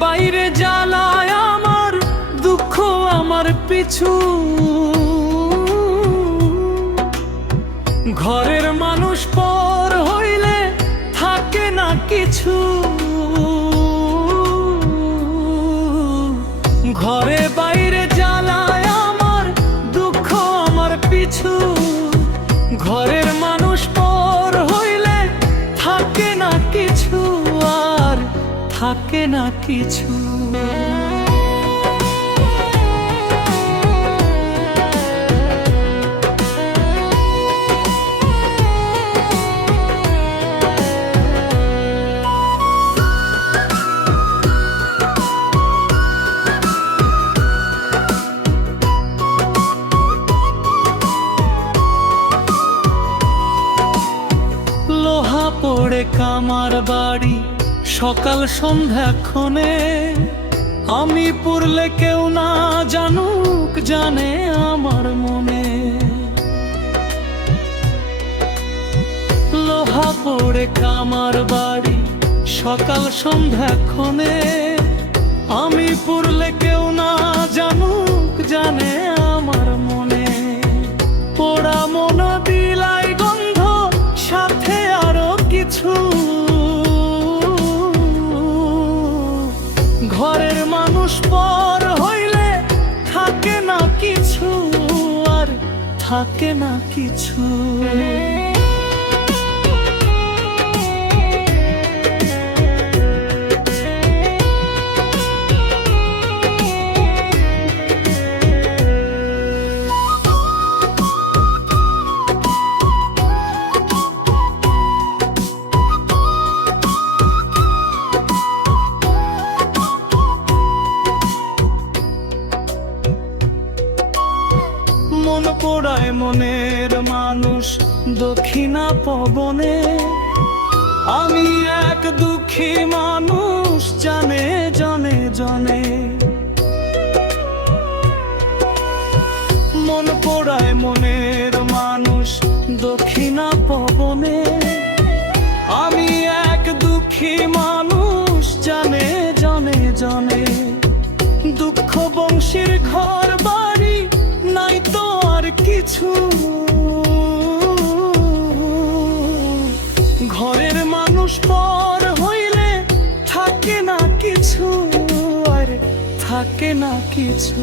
বাইরে জ্বালায় আমার দুঃখ আমার পিছু। ঘরের মানুষ পর হইলে থাকে না কিছু। ঘরে বাইরে জ্বালায় আমার দুঃখ আমার পিছু। ঘরের মানুষ পর হইলে থাকে না কিছু, আর থাকে না কিছু। লোহা পড়ে কামার বাড়ি সকাল সন্ধ্যাক্ষণে, আমি পড়লে কেউ না জানুক, জানে আমার মনে। লোহা পড়ে কামার বাড়ি সকাল সন্ধ্যাক্ষণে, আমি পড়লে কেউ না জানুক, জানে আমার মনে। পোড়া মন বিলাই গন্ধ, সাথে আরো কিছু। ঘরের মানুষ পর হইলে থাকে না কিছু, আর থাকে না কিছু। মন পোড়ায় মনের মানুষ দক্ষিণা পবনে, আমি এক দুঃখী মানুষ জানে জনে জনে। মন পোড়ায় মনের মানুষ দক্ষিণা পবনে, আমি এক দুঃখী মানুষ জানে জনে জনে। দুঃখ বংশীর ঘর বাড়ি নাই তো আর কিছু। ঘরের মানুষ পর হইলে থাকে না কিছু, আর থাকে না কিছু।